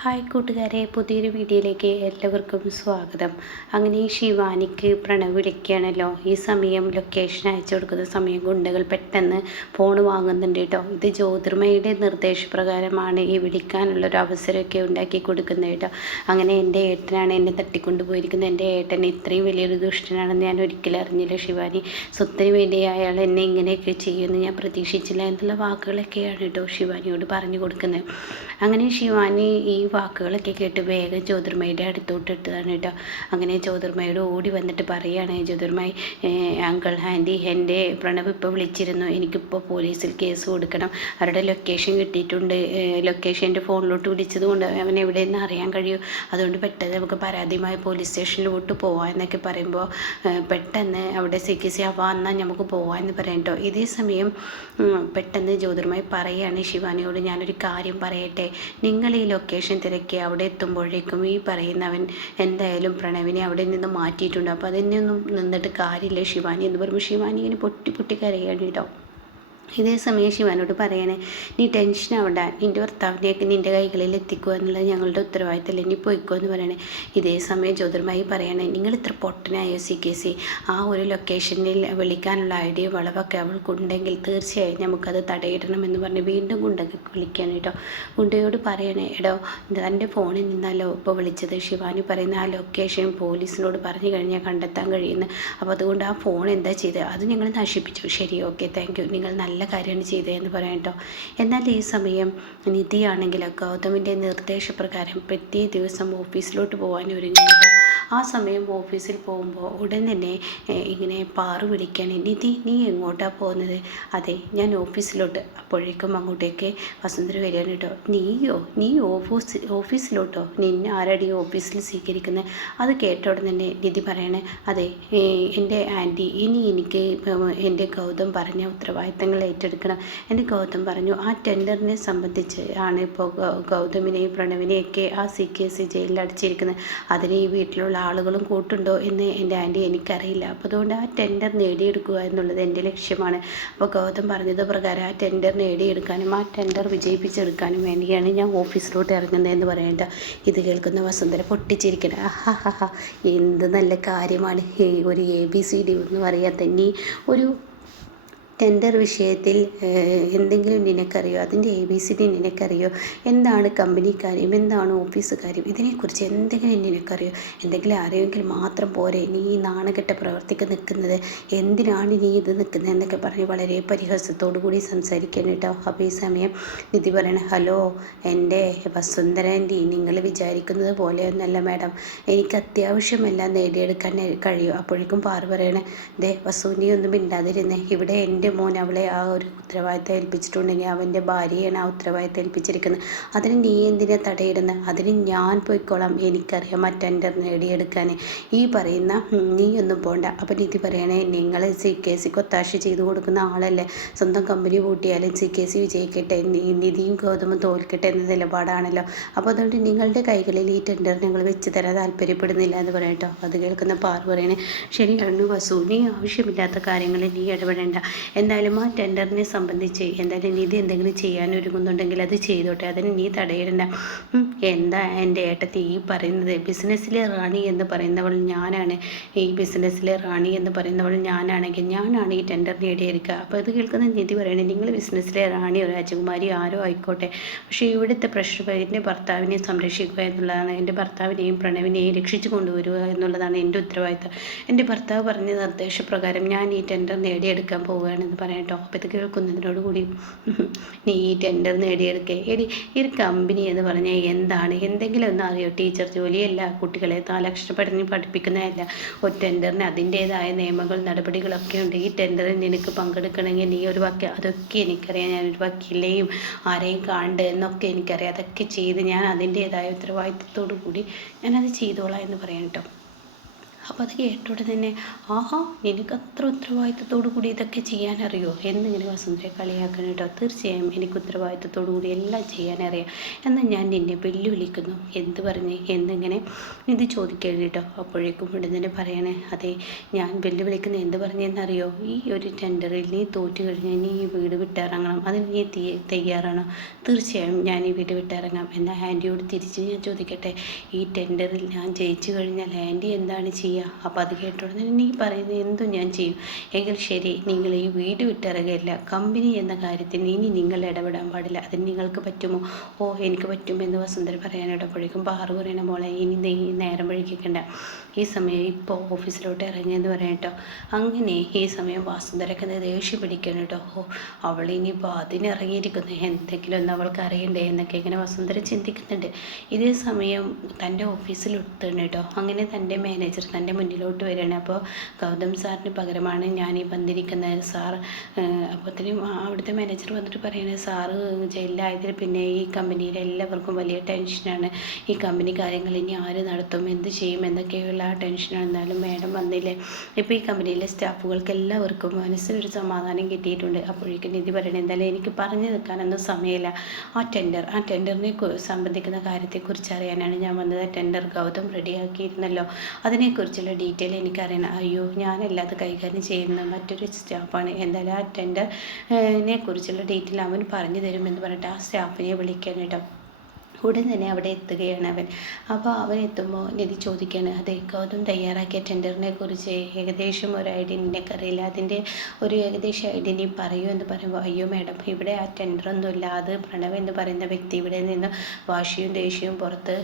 Hi കൂട്ടുകാരെ, പുതിയൊരു വീഡിയോയിലേക്ക് എല്ലാവർക്കും സ്വാഗതം. അങ്ങനെ ശിവാനിക്ക് പ്രണവ് വിളിക്കുകയാണല്ലോ. ഈ സമയം ലൊക്കേഷൻ അയച്ചു കൊടുക്കുന്ന സമയം ഗുണ്ടകൾ പെട്ടെന്ന് ഫോൺ വാങ്ങുന്നുണ്ട് കേട്ടോ. ഇത് ജ്യോതിർമയുടെ നിർദ്ദേശപ്രകാരമാണ് ഈ വിളിക്കാനുള്ളൊരു അവസരമൊക്കെ ഉണ്ടാക്കി കൊടുക്കുന്നത് കേട്ടോ. അങ്ങനെ എൻ്റെ ഏട്ടനാണ് എന്നെ തട്ടിക്കൊണ്ടു പോയിരിക്കുന്നത്. എൻ്റെ ഏട്ടൻ ഇത്രയും വലിയൊരു ദുഷ്ടനാണെന്ന് ഞാൻ ഒരിക്കലും അറിഞ്ഞില്ല. ശിവാനി സ്വത്തിന് വേണ്ടി അയാൾ എന്നെ ഇങ്ങനെയൊക്കെ ചെയ്യുമെന്ന് ഞാൻ പ്രതീക്ഷിച്ചില്ല എന്നുള്ള വാക്കുകളൊക്കെയാണ് കേട്ടോ ശിവാനിയോട് പറഞ്ഞു കൊടുക്കുന്നത്. അങ്ങനെ ശിവാനി ഈ വാക്കുകളൊക്കെ കേട്ട് വേഗം ജ്യോതിർമയുടെ അടുത്തോട്ട് ഇട്ടതാണ് കേട്ടോ. അങ്ങനെ ജ്യോതിർമയോട് ഓടി വന്നിട്ട് പറയുകയാണ്, ജ്യോതിർമായി അങ്കിൾ ആൻറ്റി എൻ്റെ പ്രണവ് ഇപ്പോൾ വിളിച്ചിരുന്നു, എനിക്കിപ്പോൾ പോലീസിൽ കേസ് കൊടുക്കണം, അവരുടെ ലൊക്കേഷൻ കിട്ടിയിട്ടുണ്ട്, ലൊക്കേഷൻ എൻ്റെ ഫോണിലോട്ട് വിളിച്ചത് കൊണ്ട് അവൻ എവിടെയെന്ന് അറിയാൻ കഴിയും, അതുകൊണ്ട് പെട്ടെന്ന് നമുക്ക് പരാതിയുമായി പോലീസ് സ്റ്റേഷനിലോട്ട് പോവാം എന്നൊക്കെ പറയുമ്പോൾ പെട്ടെന്ന് അവിടെ സിക്കിസി എന്നാൽ നമുക്ക് പോവാമെന്ന് പറയാം കേട്ടോ. ഇതേ സമയം പെട്ടെന്ന് ജ്യോതിർമായി പറയുകയാണ് ശിവാനിയോട്, ഞാനൊരു കാര്യം പറയട്ടെ, നിങ്ങൾ ഈ ലൊക്കേഷൻ തിരക്കി അവിടെ എത്തുമ്പോഴേക്കും ഈ പറയുന്നവൻ എന്തായാലും പ്രണവിനെ അവിടെ നിന്ന് മാറ്റിയിട്ടുണ്ട്, അപ്പോൾ അതിനൊന്നും നിന്നിട്ട് കാര്യമില്ല ശിവാനി എന്ന് പറയുമ്പോൾ ശിവാനി ഇങ്ങനെ പൊട്ടി പൊട്ടി കരയാണ് കേട്ടോ. ഇതേ സമയം ശിവാനോട് പറയണേ, നീ ടെൻഷൻ ആവണ്ട, നിൻ്റെ ഭർത്താവിനെയൊക്കെ നിൻ്റെ കൈകളിൽ എത്തിക്കുക എന്നുള്ളത് ഞങ്ങളുടെ ഉത്തരവാദിത്തമല്ലേ, നീ പോയിക്കോ എന്ന് പറയണേ. ഇതേ സമയം ജ്യോതിർമായി പറയണേ, നിങ്ങൾ ഇത്ര പൊട്ടനായോ സി, ആ ഒരു ലൊക്കേഷനിൽ വിളിക്കാനുള്ള ഐഡിയ വളവൊക്കെ അവൾക്കുണ്ടെങ്കിൽ തീർച്ചയായും നമുക്കത് തടയിടണമെന്ന് പറഞ്ഞ് വീണ്ടും ഗുണ്ടക്ക് വിളിക്കുകയാണ് കേട്ടോ. ഗുണ്ടയോട് പറയണേ, എടോ തൻ്റെ ഫോണിൽ നിന്നല്ലോ ഇപ്പോൾ വിളിച്ചത്, ശിവാനി പറയുന്ന ആ ലൊക്കേഷൻ പോലീസിനോട് പറഞ്ഞു കഴിഞ്ഞാൽ കണ്ടെത്താൻ കഴിയുന്നു, അപ്പോൾ അതുകൊണ്ട് ആ ഫോൺ എന്താ ചെയ്തത്, അത് ഞങ്ങൾ നശിപ്പിച്ചു. ശരി, ഓക്കെ, താങ്ക് യു, നിങ്ങൾ നല്ല കാര്യമാണ് ചെയ്തതെന്ന് പറയാം കേട്ടോ. എന്നാൽ ഈ സമയം നിധിയാണെങ്കിൽ ഗൗതമിൻ്റെ നിർദ്ദേശപ്രകാരം പിറ്റേ ദിവസം ഓഫീസിലോട്ട് പോകാൻ ഒരുങ്ങുന്നുണ്ടോ. ആ സമയം ഓഫീസിൽ പോകുമ്പോൾ ഉടൻ തന്നെ ഇങ്ങനെ പാറു വിളിക്കുകയാണ്, നിധി നീ എങ്ങോട്ടാണ് പോകുന്നത്? അതെ, ഞാൻ ഓഫീസിലോട്ട്. അപ്പോഴേക്കും അങ്ങോട്ടേക്ക് വസുന്ധര വരികയാണ് കേട്ടോ. നീ ഓഫീസിലോട്ടോ? നിന്നെ ആരടി ഓഫീസിൽ സ്വീകരിക്കുന്നത്? അത് കേട്ട ഉടൻ തന്നെ നിധി പറയണേ, അതെ എൻ്റെ ആൻറ്റി, ഇനി എനിക്ക് എൻ്റെ ഗൗതം പറഞ്ഞ ഉത്തരവാദിത്തങ്ങൾ ഏറ്റെടുക്കണം. എൻ്റെ ഗൗതം പറഞ്ഞു ആ ടെൻഡറിനെ സംബന്ധിച്ച് ആണ് ഇപ്പോൾ ഗൗതമിനെയും പ്രണവിനെയൊക്കെ ആ CKC ജയിലിൽ അടച്ചിരിക്കുന്നത്. അതിന് ഈ വീട്ടിലുള്ള ആളുകളും കൂട്ടുണ്ടോ എന്ന് എൻ്റെ ആൻറ്റി എനിക്കറിയില്ല, അപ്പോൾ അതുകൊണ്ട് ആ ടെൻഡർ നേടിയെടുക്കുക എന്നുള്ളത് എൻ്റെ ലക്ഷ്യമാണ്. അപ്പോൾ ഗൗതം പറഞ്ഞത് പ്രകാരം ആ ടെൻഡർ നേടിയെടുക്കാനും ആ ടെൻഡർ വിജയിപ്പിച്ചെടുക്കാനും വേണ്ടിയാണ് ഞാൻ ഓഫീസിലോട്ട് ഇറങ്ങുന്നതെന്ന് പറയേണ്ട. ഇത് കേൾക്കുന്ന വസുന്ധര പൊട്ടിച്ചിരിക്കണം. എന്ത് നല്ല കാര്യമാണ് ഒരു ABCD എന്ന് പറയാത്ത നീ ഒരു ടെൻഡർ വിഷയത്തിൽ എന്തെങ്കിലും നിനക്കറിയോ? അതിൻ്റെ ABCD നിനക്കറിയോ? എന്താണ് കമ്പനി കാര്യം, എന്താണ് ഓഫീസ് കാര്യം, ഇതിനെക്കുറിച്ച് എന്തെങ്കിലും നിനക്കറിയോ? എന്തെങ്കിലും അറിയുമെങ്കിൽ മാത്രം പോരെ നീ ഈ നാണകെട്ട പ്രവർത്തിക്ക് നിൽക്കുന്നത്, എന്തിനാണ് നീ ഇത് നിൽക്കുന്നത് എന്നൊക്കെ പറഞ്ഞ് വളരെ പരിഹാസത്തോടു കൂടി സംസാരിക്കണം കേട്ടോ. അപ്പോൾ ഈ സമയം നിധി പറയണേ, ഹലോ എൻ്റെ വസുന്ധര ആൻറ്റി, നിങ്ങൾ വിചാരിക്കുന്നത് പോലെയൊന്നല്ല മാഡം, എനിക്ക് അത്യാവശ്യമെല്ലാം നേടിയെടുക്കാൻ കഴിയും. അപ്പോഴേക്കും പാറു പറയണേ, ദേ വസു നീ ഒന്നും മിണ്ടാതിരുന്നേ, ഇവിടെ എൻ്റെ മോൻ അവളെ ആ ഒരു ഉത്തരവാദിത്തം ഏൽപ്പിച്ചിട്ടുണ്ടെങ്കിൽ അവൻ്റെ ഭാര്യയാണ് ആ ഉത്തരവാദിത്തം ഏൽപ്പിച്ചിരിക്കുന്നത്, അതിന് നീ എന്തിനാ തടയിടുന്നത്? അതിന് ഞാൻ പോയിക്കോളാം, എനിക്കറിയാം ആ ടെൻഡർ നേടിയെടുക്കാൻ, ഈ പറയുന്ന നീ ഒന്നും പോണ്ട. അപ്പം നിധി പറയണേ, നിങ്ങൾ CKCക്ക് ഒത്താശ ചെയ്തു കൊടുക്കുന്ന ആളല്ലേ, സ്വന്തം കമ്പനി പൂട്ടിയാലും CKC വിജയിക്കട്ടെ, നിധിയും ഗൗതമും തോൽക്കട്ടെ എന്ന നിലപാടാണല്ലോ, അപ്പോൾ അതുകൊണ്ട് നിങ്ങളുടെ കൈകളിൽ ഈ ടെൻഡർ ഞങ്ങൾ വെച്ച് തരാൻ താല്പര്യപ്പെടുന്നില്ല എന്ന് പറയട്ടോ. അത് കേൾക്കുന്ന പാറു പറയണേ, ശരിയാണ് വസു, നീ ആവശ്യമില്ലാത്ത കാര്യങ്ങളിൽ നീ ഇടപെടേണ്ട, എന്തായാലും ആ ടെൻഡറിനെ സംബന്ധിച്ച് എന്തായാലും നിധി എന്തെങ്കിലും ചെയ്യാൻ ഒരുങ്ങുന്നുണ്ടെങ്കിൽ അത് ചെയ്തോട്ടെ, അതിന് നീ തടയിടണ്ട. എന്താ എൻ്റെ ഏട്ടത്തി ഈ പറയുന്നത്? ബിസിനസ്സിലെ റാണി എന്ന് പറയുന്നവൾ ഞാനാണ്, ഈ ബിസിനസ്സിലെ റാണി എന്ന് പറയുന്നവൾ ഞാനാണെങ്കിൽ ഞാനാണ് ഈ ടെൻഡർ നേടിയെടുക്കുക. അപ്പോൾ അത് കേൾക്കുന്ന നിധി പറയണേ, നിങ്ങൾ ബിസിനസ്സിലെ റാണിയോ രാജകുമാരിയോ ആരോ ആയിക്കോട്ടെ, പക്ഷേ ഇവിടുത്തെ പ്രശ്നം എൻ്റെ ഭർത്താവിനെ സംരക്ഷിക്കുക എന്നുള്ളതാണ്, എൻ്റെ ഭർത്താവിനെയും പ്രണവിനെയും രക്ഷിച്ചു കൊണ്ടുവരിക എന്നുള്ളതാണ് എൻ്റെ ഉത്തരവാദിത്തം. എൻ്റെ ഭർത്താവ് പറഞ്ഞ നിർദ്ദേശപ്രകാരം ഞാൻ ഈ ടെൻഡർ നേടിയെടുക്കാൻ പോവുകയാണെന്ന് പറയാം കേട്ടോ. അപ്പോൾ ഇത് കേൾക്കുന്നതിനോട് കൂടി നീ ഈ ടെൻഡർ നേടിയെടുക്കേ എടി, ഈ ഒരു കമ്പനി എന്ന് പറഞ്ഞാൽ എന്താണ്, എന്തെങ്കിലും ഒന്ന് അറിയോ? ടീച്ചർ ജോലിയല്ല, കുട്ടികളെ 4 അക്ഷരം പഠിപ്പിക്കുന്നതല്ല, ഒരു ടെൻഡറിന് അതിൻ്റേതായ നിയമങ്ങൾ നടപടികളൊക്കെ ഉണ്ട്. ഈ ടെൻഡറിൽ നിനക്ക് പങ്കെടുക്കണമെങ്കിൽ നീ ഒരു അതൊക്കെ എനിക്കറിയാം, ഞാനൊരു വക്കീലെയും ആരെയും കാണണ്ട എന്നൊക്കെ എനിക്കറിയാം, അതൊക്കെ ചെയ്ത് ഞാൻ അതിൻ്റേതായ ഉത്തരവാദിത്തത്തോടു കൂടി ഞാനത് ചെയ്തോളാം എന്ന് പറയാം കേട്ടോ. അപ്പോൾ അത് കേട്ടോടെ തന്നെ ആഹാ എനിക്ക് അത്ര ഉത്തരവാദിത്തത്തോടു കൂടി ഇതൊക്കെ ചെയ്യാനറിയോ എന്നിങ്ങനെ വസുന്ധര കളിയാക്കണം കേട്ടോ. തീർച്ചയായും എനിക്ക് ഉത്തരവാദിത്തത്തോടു കൂടി എല്ലാം ചെയ്യാനറിയാം, എന്നാൽ ഞാൻ നിന്നെ വെല്ലുവിളിക്കുന്നു. എന്ത് പറഞ്ഞ് എന്നിങ്ങനെ ഇത് ചോദിക്കരുത് കേട്ടോ. അപ്പോഴേക്കും ഇവിടെ തന്നെ പറയണേ, അതെ ഞാൻ വെല്ലുവിളിക്കുന്ന എന്ത് പറഞ്ഞെന്നറിയോ, ഈ ഒരു ടെൻഡറിൽ നീ തോറ്റു കഴിഞ്ഞാൽ നീ ഈ വീട് വിട്ടിറങ്ങണം. അതിന് നീ തയ്യാറാണോ? തീർച്ചയായും ഞാൻ ഈ വീട് വിട്ടിറങ്ങാം. എന്നാൽ ആൻറ്റിയോട് തിരിച്ച് ഞാൻ ചോദിക്കട്ടെ, ഈ ടെൻഡറിൽ ഞാൻ ജയിച്ചു കഴിഞ്ഞാൽ ആൻറ്റി എന്താണ് ചെയ്യുക? അപ്പോൾ അത് കേട്ടോടെ നീ പറയുന്നത് എന്തും ഞാൻ ചെയ്യും. എങ്കിൽ ശരി, നിങ്ങൾ ഈ വീട് വിട്ടിറങ്ങില്ല. കമ്പനി എന്ന കാര്യത്തിൽ ഇനി നിങ്ങൾ ഇടപെടാൻ പാടില്ല. അതിന് നിങ്ങൾക്ക് പറ്റുമോ? ഓ എനിക്ക് പറ്റുമെന്ന് വസുന്ധര പറയാനിടപ്പോഴേക്കും പാറു പറയണ, മോളെ ഇനി നീ നേരം വഴിക്കേണ്ട, ഈ സമയം ഇപ്പോൾ ഓഫീസിലോട്ട് ഇറങ്ങിയെന്ന് പറയാം കേട്ടോ. അങ്ങനെ ഈ സമയം വസുന്ധരക്ക് ദേഷ്യം പിടിക്കണം കേട്ടോ. ഓ അവളിനിപ്പോൾ അതിനിറങ്ങിയിരിക്കുന്നു, എന്തെങ്കിലും ഒന്ന് അവൾക്ക് അറിയണ്ടേ എന്നൊക്കെ ഇങ്ങനെ വസുന്ധര ചിന്തിക്കുന്നുണ്ട്. ഇതേ സമയം തൻ്റെ ഓഫീസിലെത്തണം കേട്ടോ. അങ്ങനെ തൻ്റെ മാനേജർ തൻ്റെ മുന്നിലോട്ട് വരികയാണ്. അപ്പോൾ ഗൗതം സാറിന് പകരമാണ് ഞാൻ ഈ വന്നിരിക്കുന്നത് സാർ. അപ്പോഴത്തേനും അവിടുത്തെ മാനേജർ വന്നിട്ട് പറയുന്നത്, സാറ് ജയിലിലായതിൽ പിന്നെ ഈ കമ്പനിയിലെ എല്ലാവർക്കും വലിയ ടെൻഷനാണ്. ഈ കമ്പനി കാര്യങ്ങൾ ഇനി ആര് നടത്തും, എന്ത് ചെയ്യും എന്നൊക്കെയുള്ള ആ ടെൻഷനാണ്. എന്നാലും മാഡം വന്നില്ലേ, ഇപ്പോൾ ഈ കമ്പനിയിലെ സ്റ്റാഫുകൾക്ക് എല്ലാവർക്കും മനസ്സിനൊരു സമാധാനം കിട്ടിയിട്ടുണ്ട്. അപ്പോഴേക്കും നിധി പറയണത്, എന്തായാലും എനിക്ക് പറഞ്ഞു നിൽക്കാനൊന്നും സമയമില്ല. ആ ടെൻഡറിനെ സംബന്ധിക്കുന്ന കാര്യത്തെക്കുറിച്ച് അറിയാനാണ് ഞാൻ വന്നത്. ടെൻഡർ ഗൗതം റെഡിയാക്കിയിരുന്നല്ലോ, അതിനെക്കുറിച്ചുള്ള ഡീറ്റെയിൽ എനിക്കറിയണം. അയ്യോ ഞാനല്ല അത് കൈകാര്യം ചെയ്യുന്ന മറ്റൊരു സ്റ്റാഫാണ്. എന്തായാലും ആ ടെൻഡറിനെ കുറിച്ചുള്ള ഡീറ്റെയിൽ അവൻ പറഞ്ഞു തരുമെന്ന് പറഞ്ഞിട്ട് ആ സ്റ്റാഫിനെ വിളിക്കാൻ കേട്ടോ. ഉടൻ തന്നെ അവിടെ എത്തുകയാണ് അവൻ. അപ്പോൾ അവൻ എത്തുമ്പോൾ നിധി ചോദിക്കുകയാണ്, അതെ ഗൗതം തയ്യാറാക്കിയ ടെൻഡറിനെ കുറിച്ച് ഏകദേശം ഒരു ഐഡിയ നിനക്കറിയില്ല, അതിൻ്റെ ഒരു ഏകദേശം ഐഡിയ നീ പറയൂ എന്ന് പറയുമ്പോൾ, അയ്യോ മാഡം ഇവിടെ ആ ടെൻഡറൊന്നുമില്ല, അത് പ്രണവ് എന്ന് പറയുന്ന വ്യക്തി ഇവിടെ നിന്ന് വാശിയും ദേഷ്യവും പുറത്ത്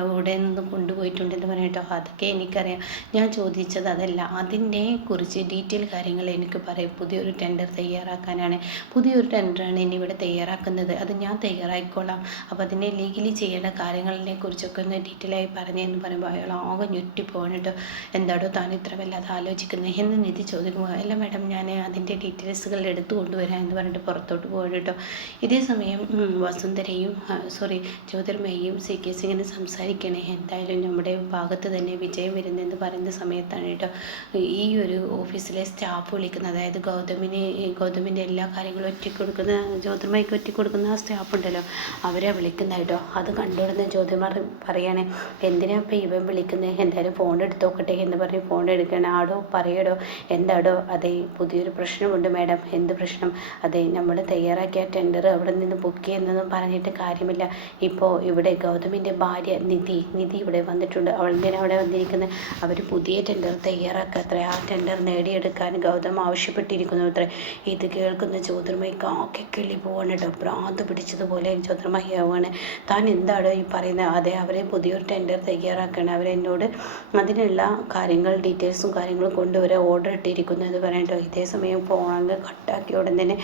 ഇവിടെ നിന്ന് കൊണ്ടുപോയിട്ടുണ്ടെന്ന് പറയട്ടോ. അതൊക്കെ എനിക്കറിയാം, ഞാൻ ചോദിച്ചത് അതല്ല, അതിനെ കുറിച്ച് ഡീറ്റെയിൽ കാര്യങ്ങൾ എനിക്ക് പറയും. പുതിയൊരു ടെൻഡർ തയ്യാറാക്കാനാണ്, പുതിയൊരു ടെൻഡറാണ് ഇനി ഇവിടെ തയ്യാറാക്കുന്നത്, അത് ഞാൻ തയ്യാറായിക്കോളാം. അപ്പോൾ അതിനെ ചെയ്യേണ്ട കാര്യങ്ങളെ കുറിച്ചൊക്കെ ഒന്ന് ഡീറ്റെയിൽ ആയി പറഞ്ഞെന്ന് പറയുമ്പോൾ അയാൾ ആകെ ഞെട്ടിപ്പോവാണ് കേട്ടോ. എന്താടോ താൻ ഇത്ര വല്ലാതെ ആലോചിക്കുന്നത് എന്ന് നിധി ചോദിക്കുമ്പോൾ, അല്ല മാഡം ഞാൻ അതിൻ്റെ ഡീറ്റെയിൽസുകൾ എടുത്തു കൊണ്ടുവരാം എന്ന് പറഞ്ഞിട്ട് പുറത്തോട്ട് പോവാണ് കേട്ടോ. ഇതേ സമയം വസുന്ധരയും ജ്യോതിർമയും CK ഇങ്ങനെ സംസാരിക്കണേ, എന്തായാലും നമ്മുടെ ഭാഗത്ത് തന്നെ വിജയം വരുന്നതെന്ന് പറയുന്ന സമയത്താണ് കേട്ടോ ഈ ഒരു ഓഫീസിലെ സ്റ്റാഫ് വിളിക്കുന്നത്. അതായത് ഗൗതമിൻ്റെ എല്ലാ കാര്യങ്ങളും ഒറ്റക്കൊടുക്കുന്ന, ജ്യോതിർമയ്ക്ക് ഒറ്റക്കൊടുക്കുന്ന ആ സ്റ്റാഫ് ഉണ്ടല്ലോ, അവരെ വിളിക്കുന്ന കേട്ടോ. അത് കണ്ടുകൊടുന്ന ജ്യോതിർമാർ പറയാണ്, എന്തിനാ ഇപ്പം ഇവൻ വിളിക്കുന്നത്, എന്തായാലും ഫോൺ എടുത്ത് നോക്കട്ടെ എന്ന് പറഞ്ഞ് ഫോൺ എടുക്കണം. ആടോ പറയടോ എന്താടോ? അതെ പുതിയൊരു പ്രശ്നമുണ്ട് മാഡം. എന്ത് പ്രശ്നം? അതെ നമ്മൾ തയ്യാറാക്കിയ ടെൻഡർ അവിടെ നിന്ന് ബുക്ക് എന്നൊന്നും പറഞ്ഞിട്ട് കാര്യമില്ല. ഇപ്പോൾ ഇവിടെ ഗൗതമിൻ്റെ ഭാര്യ നിധി ഇവിടെ വന്നിട്ടുണ്ട്. അവൾ എന്തിനാ അവിടെ വന്നിരിക്കുന്നത്? അവർ പുതിയ ടെൻഡർ തയ്യാറാക്കുക അത്ര, ആ ടെൻഡർ നേടിയെടുക്കാൻ ഗൗതം ആവശ്യപ്പെട്ടിരിക്കുന്നു അത്ര. ഇത് കേൾക്കുന്ന ജ്യോതിർമയ്ക്ക് ആകെ കിളി പോവാണ് കേട്ടോ. ഭ്രാന്ത് പിടിച്ചതുപോലെ ജ്യോതിർമയ്യാവാണ്. താൻ എന്താണോ ഈ പറയുന്നത്? അതെ അവരെ പുതിയൊരു ടെൻഡർ തയ്യാറാക്കണം, അവരെന്നോട് അതിനുള്ള കാര്യങ്ങൾ ഡീറ്റെയിൽസും കാര്യങ്ങളും കൊണ്ടുവരാൻ ഓർഡർ ഇട്ടിരിക്കുന്നു എന്ന് പറയട്ടോ. ഇതേ സമയം ഫോൺ കട്ടാക്കിയ ഉടൻ തന്നെ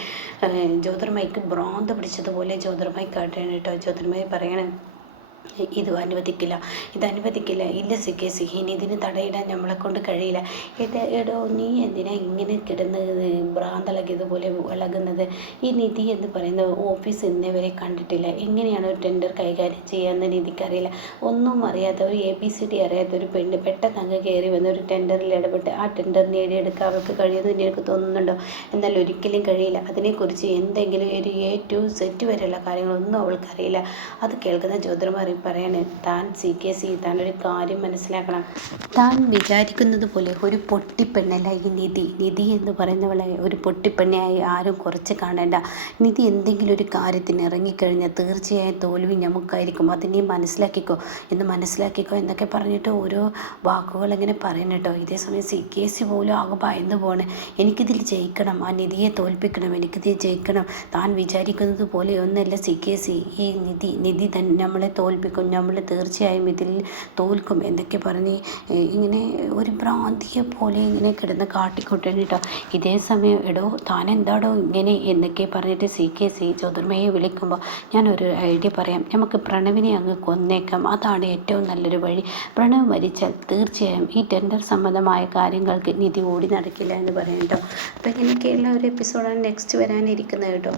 ജ്യോതിർമയ്ക്ക് ഭ്രാന്ത് പിടിച്ചതുപോലെ ജ്യോതിർമയി കാട്ടുകയാണ് കേട്ടോ. ജ്യോതിർമയി പറയണേ, ഇത് അനുവദിക്കില്ല. ഇല്ല CK ഇനി ഇതിന് തടയിടാൻ നമ്മളെ കൊണ്ട് കഴിയില്ല. എടോ നീ എന്തിനാ ഇങ്ങനെ കിടന്ന് ഭ്രാന്തളകിയതുപോലെ ഇളകുന്നത്? ഈ നിധി എന്ന് പറയുന്ന ഓഫീസ് ഇന്നേവരെ കണ്ടിട്ടില്ല. എങ്ങനെയാണ് ഒരു ടെൻഡർ കൈകാര്യം ചെയ്യാമെന്ന് നിധിക്കറിയില്ല. ഒന്നും അറിയാത്ത ഒരു ABCD അറിയാത്ത ഒരു പെണ്ണ് പെട്ടെന്ന് അങ്ങ് കയറി വന്ന് ഒരു ടെൻഡറിൽ ഇടപെട്ട് ആ ടെൻഡർ നേടിയെടുക്കാൻ അവർക്ക് കഴിയുമെന്ന് എനിക്ക് തോന്നുന്നുണ്ടോ? എന്നാൽ ഒരിക്കലും കഴിയില്ല. അതിനെക്കുറിച്ച് എന്തെങ്കിലും ഒരു A to Z വരെയുള്ള കാര്യങ്ങളൊന്നും അവൾക്കറിയില്ല. അത് കേൾക്കുന്ന ജ്യോതിർമാർ പറയണേ, താൻ CK താൻ ഒരു കാര്യം മനസ്സിലാക്കണം. താൻ വിചാരിക്കുന്നത് പോലെ ഒരു പൊട്ടിപ്പെണ്ണല്ല ഈ നിധി എന്ന് പറയുന്നവളെ ഒരു പൊട്ടിപ്പെണ്ണയായി ആരും കുറച്ച് കാണേണ്ട. നിധി എന്തെങ്കിലും ഒരു കാര്യത്തിന് ഇറങ്ങിക്കഴിഞ്ഞാൽ തീർച്ചയായും തോൽവി നമുക്കായിരിക്കും. അത് നീ മനസ്സിലാക്കിക്കോ എന്നൊക്കെ പറഞ്ഞിട്ട് ഓരോ വാക്കുകൾ ഇങ്ങനെ പറയണം കേട്ടോ. ഇതേ സമയം CK പോലും ആകെ ഭയന്ന് പോവാണ്. എനിക്കിതിൽ ജയിക്കണം, ആ നിധിയെ തോൽപ്പിക്കണം, എനിക്കിതിൽ ജയിക്കണം. താൻ വിചാരിക്കുന്നത് പോലെ ഒന്നല്ല CK, ഈ നിധി തന്നെ നമ്മളെ തോൽപ്പിക്കും, നമ്മൾ തീർച്ചയായും ഇതിൽ തോൽക്കും എന്നൊക്കെ പറഞ്ഞ് ഇങ്ങനെ ഒരു ഭ്രാന്തിയെ പോലെ ഇങ്ങനെ കിടന്ന് കാട്ടിക്കൂട്ടണം കേട്ടോ. ഇതേ സമയം എടോ താൻ എന്താടോ ഇങ്ങനെ എന്നൊക്കെ പറഞ്ഞിട്ട് CK ജ്യോതിർമയെ വിളിക്കുമ്പോൾ, ഞാനൊരു ഐഡിയ പറയാം, നമുക്ക് പ്രണവിനെ അങ്ങ് കൊന്നേക്കാം, അതാണ് ഏറ്റവും നല്ലൊരു വഴി. പ്രണവ് മരിച്ചാൽ തീർച്ചയായും ഈ ടെൻഡർ സംബന്ധമായ കാര്യങ്ങൾക്ക് നിധി ഓടി നടക്കില്ല എന്ന് പറയാം കേട്ടോ. അപ്പോൾ ഇങ്ങനെയൊക്കെയുള്ള ഒരു എപ്പിസോഡാണ് നെക്സ്റ്റ് വരാനിരിക്കുന്നത് കേട്ടോ.